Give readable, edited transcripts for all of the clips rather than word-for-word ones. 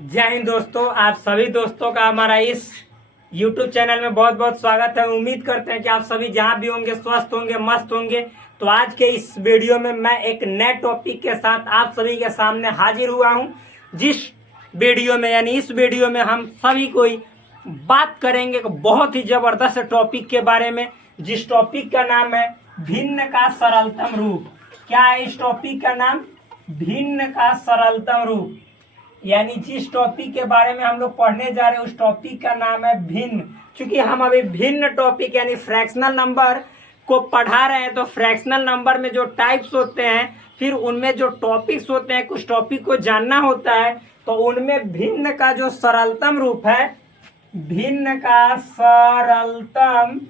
जय हिंद दोस्तों, आप सभी दोस्तों का हमारा इस YouTube चैनल में बहुत बहुत स्वागत है। उम्मीद करते हैं कि आप सभी जहां भी होंगे स्वस्थ होंगे, मस्त होंगे। तो आज के इस वीडियो में मैं एक नए टॉपिक के साथ आप सभी के सामने हाजिर हुआ हूं। जिस वीडियो में इस वीडियो में हम सभी कोई बात करेंगे एक बहुत ही जबरदस्त टॉपिक के बारे में, जिस टॉपिक का नाम है भिन्न का सरलतम रूप। क्या है इस टॉपिक का नाम? भिन्न का सरलतम रूप। यानी जिस टॉपिक के बारे में हम लोग पढ़ने जा रहे हैं उस टॉपिक का नाम है भिन्न। क्योंकि हम अभी भिन्न टॉपिक यानी फ्रैक्शनल नंबर को पढ़ा रहे हैं, तो फ्रैक्शनल नंबर में जो टाइप्स होते हैं, फिर उनमें जो टॉपिक्स होते हैं, कुछ टॉपिक को जानना होता है। तो उनमें भिन्न का जो सरलतम रूप है, भिन्न का सरलतम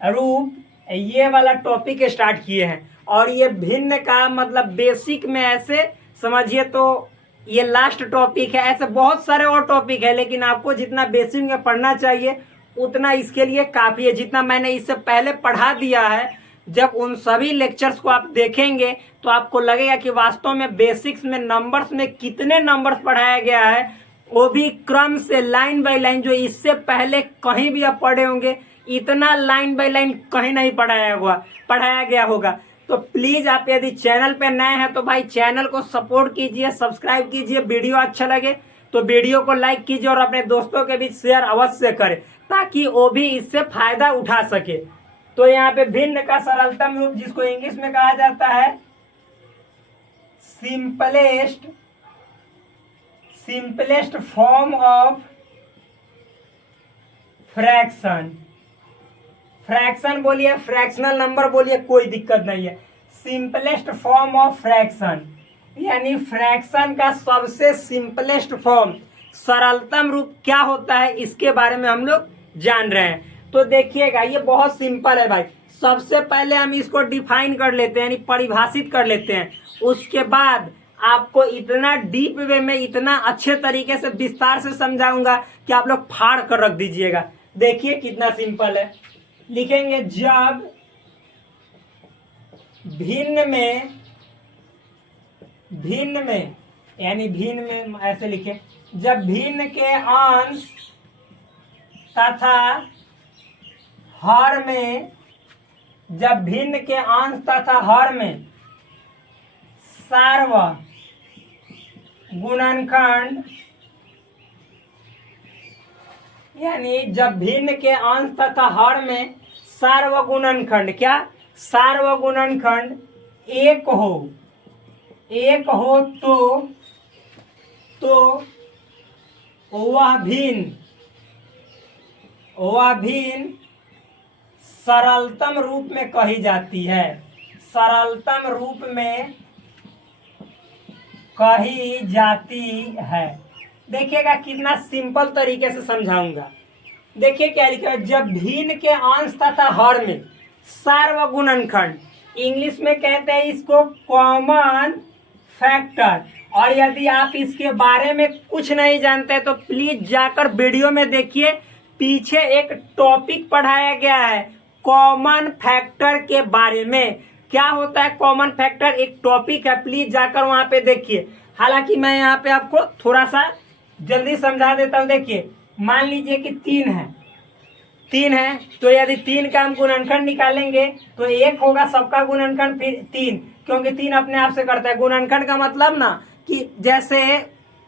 रूप, ये वाला टॉपिक स्टार्ट किए हैं। और ये भिन्न का मतलब बेसिक में ऐसे समझिए तो ये लास्ट टॉपिक है। ऐसे बहुत सारे और टॉपिक है, लेकिन आपको जितना बेसिक में पढ़ना चाहिए उतना इसके लिए काफ़ी है। जितना मैंने इससे पहले पढ़ा दिया है, जब उन सभी लेक्चर्स को आप देखेंगे तो आपको लगेगा कि वास्तव में बेसिक्स में नंबर्स में कितने नंबर्स पढ़ाया गया है, वो भी क्रम से लाइन बाय लाइन। जो इससे पहले कहीं भी आप पढ़े होंगे इतना लाइन बाय लाइन कहीं नहीं पढ़ाया गया होगा। तो प्लीज आप यदि चैनल पे नए हैं तो भाई चैनल को सपोर्ट कीजिए, सब्सक्राइब कीजिए। वीडियो अच्छा लगे तो वीडियो को लाइक कीजिए और अपने दोस्तों के बीच शेयर अवश्य करें, ताकि वो भी इससे फायदा उठा सके। तो यहाँ पे भिन्न का सरलतम रूप, जिसको इंग्लिश में कहा जाता है सिंपलेस्ट फॉर्म ऑफ फ्रैक्शन बोलिए, फ्रैक्शनल नंबर बोलिए, कोई दिक्कत नहीं है। सिंपलेस्ट फॉर्म ऑफ फ्रैक्शन यानी फ्रैक्शन का सबसे सिंपलेस्ट फॉर्म, सरलतम रूप क्या होता है, इसके बारे में हम लोग जान रहे हैं। तो देखिएगा, ये बहुत सिंपल है भाई। सबसे पहले हम इसको डिफाइन कर लेते हैं, यानी परिभाषित कर लेते हैं। उसके बाद आपको इतना डीप वे में, इतना अच्छे तरीके से विस्तार से समझाऊंगा कि आप लोग फाड़ कर रख दीजिएगा। देखिए कितना सिंपल है। लिखेंगे जब भिन्न में यानी भिन्न में ऐसे लिखें, जब भिन्न के अंश तथा हर में, जब भिन्न के अंश तथा हर में सार्वगुणनखंड, यानी जब भिन्न के अंश तथा हर में सार्वगुणनखंड, क्या सार्वगुणनखंड एक हो तो वह भिन्न सरलतम रूप में कही जाती है। सरलतम रूप में कही जाती है। देखिएगा कितना सिंपल तरीके से समझाऊंगा। देखिए क्या लिखा है, जब भिन्न के अंश तथा हर में सार्वगुणनखंड, इंग्लिश में कहते हैं इसको कॉमन फैक्टर। और यदि आप इसके बारे में कुछ नहीं जानते तो प्लीज जाकर वीडियो में देखिए, पीछे एक टॉपिक पढ़ाया गया है कॉमन फैक्टर के बारे में। क्या होता है कॉमन फैक्टर, एक टॉपिक है, प्लीज जाकर वहां पे देखिए। हालांकि मैं यहाँ पे आपको थोड़ा सा जल्दी समझा देता हूँ। देखिए, मान लीजिए कि तीन है, तो यदि तीन का हम गुणनखंड निकालेंगे तो एक होगा सबका गुणनखंड, फिर तीन, क्योंकि तीन अपने आप से करता है। गुणनखंड का मतलब ना कि जैसे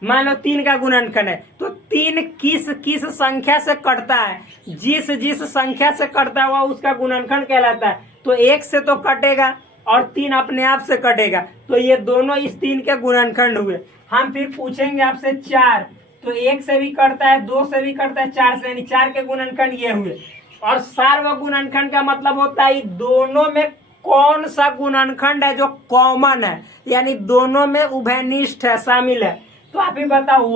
मान लो तीन का गुणनखंड है तो तीन किस संख्या से कटता है, जिस संख्या से कटता है वह उसका गुणनखंड कहलाता है। तो एक से तो कटेगा और तीन अपने आप से कटेगा, तो ये दोनों इस तीन के गुणनखंड हुए। हम फिर पूछेंगे आपसे चार, तो एक से भी कटता है, दो से भी कटता है, चार से, यानी चार के गुणनखंड ये हुए। और सार्वगुणनखंड का मतलब होता है दोनों में कौन सा गुणनखंड है जो कॉमन है, यानी दोनों में उभयनिष्ठ है, शामिल है। तो आप ही बताओ,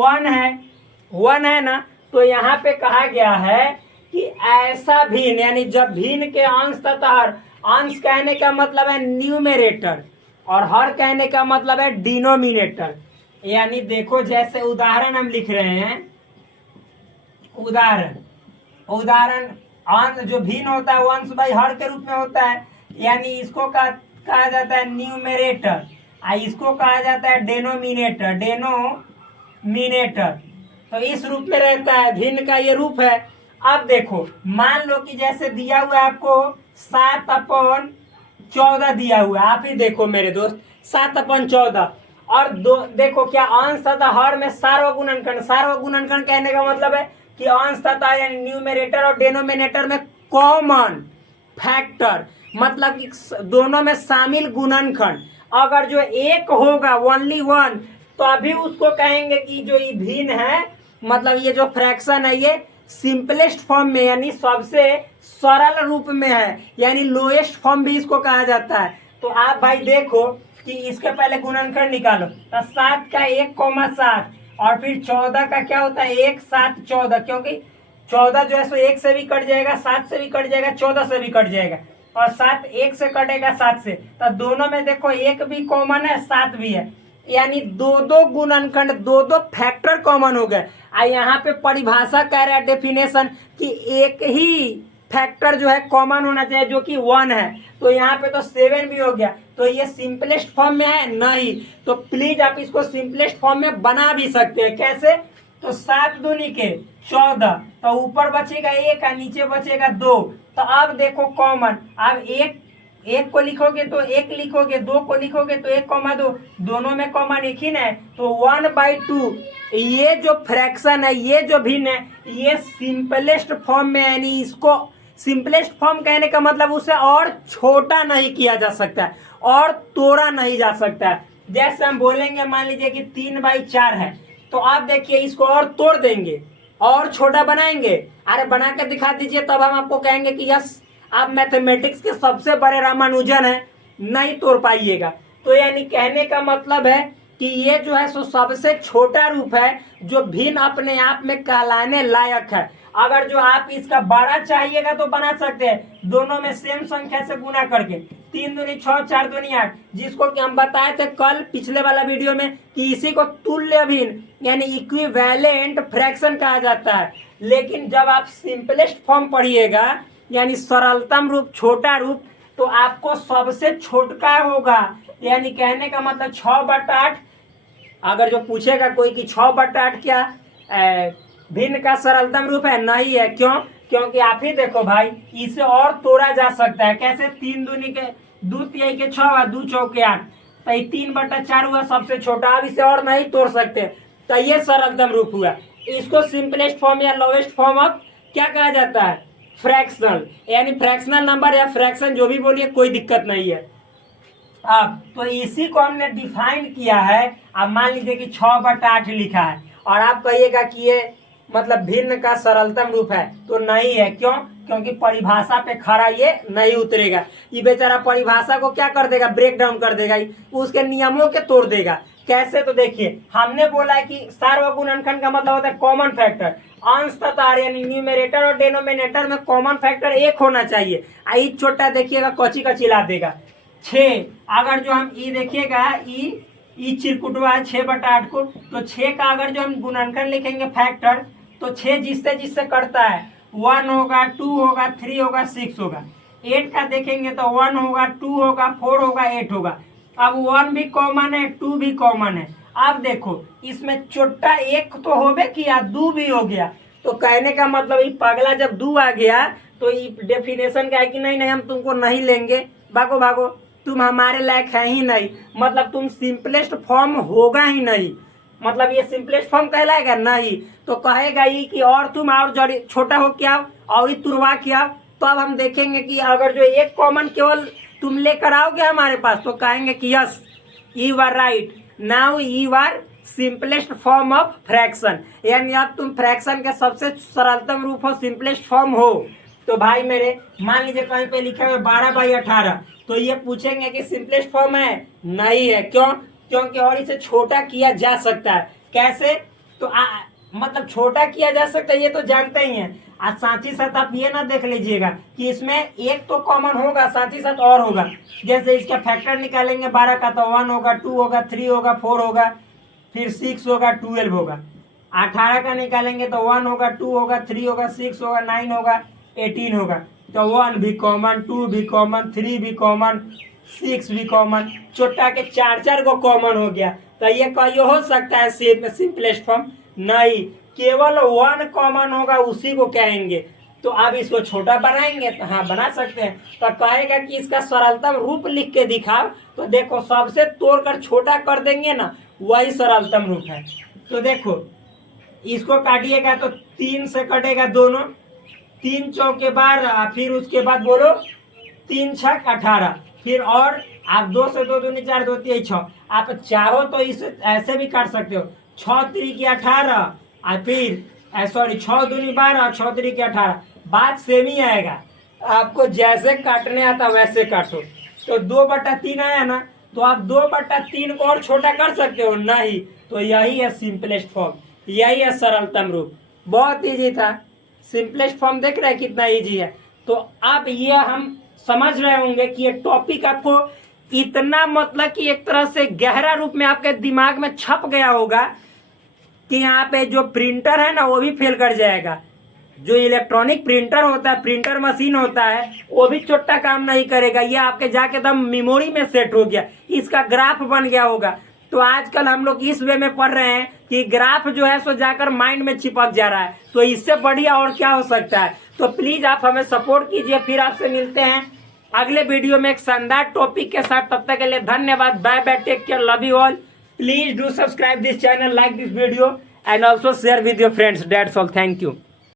वन है ना, तो यहाँ पे कहा गया है कि ऐसा भिन्न, यानी जब भिन्न के अंश तथा हर, अंश कहने का मतलब है न्यूमेरेटर और हर कहने का मतलब है डिनोमिनेटर। यानी देखो, जैसे उदाहरण हम लिख रहे हैं, उदाहरण अंश जो भिन्न होता है वो अंश बाई हर के रूप में होता है, यानी इसको कहा जाता है न्यूमेरेटर, इसको कहा जाता है डेनोमिनेटर। तो इस रूप में रहता है, भिन्न का ये रूप है। अब देखो मान लो कि जैसे दिया हुआ है आपको 7/14 दिया हुआ है, आप ही देखो मेरे दोस्त 7/14 और दो देखो क्या अंश तथा हर में सार्वगुणनखंड। सार्वगुणनखंड कहने का मतलब है कि अंश तथा यानी न्यूमरेटर और डिनोमिनेटर में कॉमन फैक्टर, मतलब कि दोनों में शामिल गुणनखंड अगर जो एक होगा ओनली वन, तो अभी उसको कहेंगे कि जो ये भिन्न है, मतलब ये जो फ्रैक्शन है ये सिंपलेस्ट फॉर्म में यानी सबसे सरल रूप में है, यानी लोएस्ट फॉर्म भी इसको कहा जाता है। तो आप भाई देखो कि इसके पहले गुणनखंड निकालो, तो 7 का 1,7 और फिर 14 का क्या होता है 1 7 14, क्योंकि 14 जो है सो 1 से भी कट जाएगा, 7 से भी कट जाएगा, 14 से भी कट जाएगा और 7 1 से कटेगा 7 से, तो दोनों में देखो 1 भी कॉमन है 7 भी है, यानी दो गुणनखंड दो फैक्टर कॉमन हो गए। यहाँ पे परिभाषा कह रहा है डेफिनेशन कि एक ही फैक्टर जो है कॉमन होना चाहिए जो कि 1 है, तो यहाँ पे तो 7 भी हो गया, तो ये सिंपलेस्ट फॉर्म में है नहीं। तो प्लीज आप इसको सिंपलेस्ट फॉर्म में बना भी सकते हैं, कैसे? तो 7 दूनी के 14, तो ऊपर बचेगा 1 और नीचे बचेगा 2, तो अब देखो कॉमन, अब एक को लिखोगे तो 1 लिखोगे, 2 को लिखोगे तो 1,2, दोनों में कॉमन एक ही ना है, तो 1/2 ये जो फ्रैक्शन है, ये जो भिन्न है, ये सिंपलेस्ट फॉर्म में, यानी इसको सिंपलेस्ट फॉर्म कहने का मतलब उसे और छोटा नहीं किया जा सकता है और तोड़ा नहीं जा सकता है। जैसे हम बोलेंगे मान लीजिए कि 3/4 है, तो आप देखिए इसको और तोड़ देंगे और छोटा बनाएंगे, अरे बना कर दिखा दीजिए, तब हम आपको कहेंगे कि यस आप मैथमेटिक्स के सबसे बड़े रामानुजन हैं, नहीं तोड़ पाइएगा। तो यानी कहने का मतलब है कि ये जो है सो सबसे छोटा रूप है जो भिन्न अपने आप में कहलाने लायक है। अगर जो आप इसका बड़ा चाहिएगा तो बना सकते हैं, दोनों में सेम संख्या से गुना करके, 3 दूनी 6 4 दूनी 8, जिसको कि हम बताए थे कल पिछले वाला वीडियो में कि इसी को तुल्य भिन्न यानी इक्विवेलेंट फ्रैक्शन कहा जाता है। लेकिन जब आप सिंपलेस्ट फॉर्म पढ़िएगा यानी सरलतम रूप, छोटा रूप, तो आपको सबसे छोटका होगा, यानी कहने का मतलब 6/8। अगर जो पूछेगा कोई कि 6/8 क्या भिन्न का सरलतम रूप है, नहीं है। क्यों? क्योंकि आप ही देखो भाई इसे और तोड़ा जा सकता है, कैसे? 3 दूनी के 2 तिहाई के 6 और 2 चौके 8, तो ये 3/4 हुआ सबसे छोटा, अब इसे और नहीं तोड़ सकते, तो ये सरलतम रूप हुआ। इसको सिंपलेस्ट फॉर्म या लोवेस्ट फॉर्म ऑफ क्या कहा जाता है? फ्रैक्शनल, यानी फ्रैक्शनल नंबर या फ्रैक्शन जो भी बोलिए, कोई दिक्कत नहीं है। अब तो इसी को हमने डिफाइन किया है। अब मान लीजिए कि 6/8 लिखा है और आप कहिएगा कि ये मतलब भिन्न का सरलतम रूप है, तो नहीं है। क्यों? क्योंकि परिभाषा पे खरा ये नहीं उतरेगा। ये बेचारा परिभाषा को क्या कर देगा? ब्रेक डाउन कर देगा, उसके नियमों के तोड़ देगा। कैसे? तो देखिए हमने बोला है कि सार्वगुणनखंड का मतलब होता है कॉमन फैक्टर, अंश तथा यानी न्यूमरेटर और डिनोमिनेटर में कॉमन फैक्टर 1 होना चाहिए। आई छोटा देखिएगा कची का चिल्ला देगा 6। अगर जो हम ई देखिएगा ई चिरकुटवा है 6/8 को, तो 6 का अगर जो हम गुणनखंड लिखेंगे फैक्टर, तो 6 जिससे जिससे करता है 1 होगा, 2 होगा, 3 होगा, 6 होगा। 8 का देखेंगे तो 1 होगा, 2 होगा, 4 होगा, 8 होगा। अब 1 भी कॉमन है, 2 भी कॉमन है। अब देखो इसमें छोटा 1 तो होबे किया, 2 भी हो गया, तो कहने का मतलब ये पगला जब 2 आ गया तो ये डेफिनेशन क्या है कि नहीं हम तुमको नहीं लेंगे, भागो भागो, तुम हमारे लायक है ही नहीं, मतलब तुम सिंपलेस्ट फॉर्म होगा ही नहीं, मतलब ये सिंपलेस्ट फॉर्म कहलाएगा नहीं। तो कहेगा ये कि और तुम और जड़ी छोटा हो क्या और ही तुरवा क्या। तो अब हम देखेंगे कि अगर जो एक कॉमन केवल तुम लेकर आओगे हमारे पास, तो कहेंगे कि yes you are right, now you are simplest form of fraction, यानी अब तुम फ्रैक्शन के सबसे सरलतम रूप हो, सिंपलेस्ट फॉर्म हो। तो भाई मेरे मान लीजिए कहीं पे लिखा हुआ 12/18, तो ये पूछेंगे कि सिंपलेस्ट फॉर्म है, नहीं है। क्यों? क्योंकि और इसे छोटा किया जा सकता है। कैसे? तो मतलब छोटा किया जा सकता है, ये तो जानते ही हैं। आज साथ ही साथ आप ये ना देख लीजिएगा कि इसमें एक तो कॉमन होगा, साथ ही साथ और होगा। जैसे इसका फैक्टर निकालेंगे 12 का, तो 1 होगा, 2 होगा, 3 होगा, 4 होगा, फिर 6 होगा, 12 होगा। 18 का निकालेंगे तो 1 होगा, 2 होगा, 3 होगा, 6 होगा, 9 होगा, 18 होगा। तो 1 भी कॉमन, 2 भी कॉमन, 3 भी कॉमन, 6 भी कॉमन, छोटा के 4 को कॉमन हो गया। तो ये कहियो हो सकता है सिंपलेस्ट फॉर्म? नहीं। केवल 1 कॉमन होगा, उसी को कहेंगे। तो आप इसको छोटा बनाएंगे तो हाँ बना सकते हैं। तो कहेगा कि इसका सरलतम रूप लिख के दिखाओ, तो देखो सबसे तोड़कर छोटा कर देंगे ना, वही सरलतम रूप है। तो देखो इसको काटिएगा तो 3 से कटेगा दोनों, 3 चौके 12, फिर उसके बाद बोलो 3 छक 18, फिर और आप 2 से 2 दूनी 4, 2 3 6। आप चाहो तो इसे ऐसे भी काट सकते हो, 6 3 18, और फिर सॉरी 6 दूनी 12, 6 3 18। बात सेम ही आएगा, आपको जैसे काटने आता वैसे काटो। तो 2/3 आया ना, तो आप 2/3 को और छोटा कर सकते हो नहीं। तो यही है सिंपलेस्ट फॉर्म, यही है सरलतम रूप। बहुत इजी था, सिंपलेस्ट फॉर्म देख रहे हैं कितना इजी है। तो अब ये हम समझ रहे होंगे कि ये टॉपिक आपको इतना मतलब कि एक तरह से गहरा रूप में आपके दिमाग में छप गया होगा कि यहाँ पे जो प्रिंटर है ना वो भी फेल कर जाएगा। जो इलेक्ट्रॉनिक प्रिंटर होता है, प्रिंटर मशीन होता है, वो भी छोटा काम नहीं करेगा। ये आपके जाके एकदम मेमोरी में सेट हो गया, इसका ग्राफ बन गया होगा। तो आजकल हम लोग इस वे में पढ़ रहे हैं कि ग्राफ जो है सो जाकर माइंड में चिपक जा रहा है। तो इससे बढ़िया और क्या हो सकता है। तो प्लीज आप हमें सपोर्ट कीजिए। फिर आपसे मिलते हैं अगले वीडियो में एक शानदार टॉपिक के साथ। तब तक के लिए धन्यवाद, bye bye, take care, love you all. Please do subscribe this channel, like this video and also share with your friends. That's all, thank you.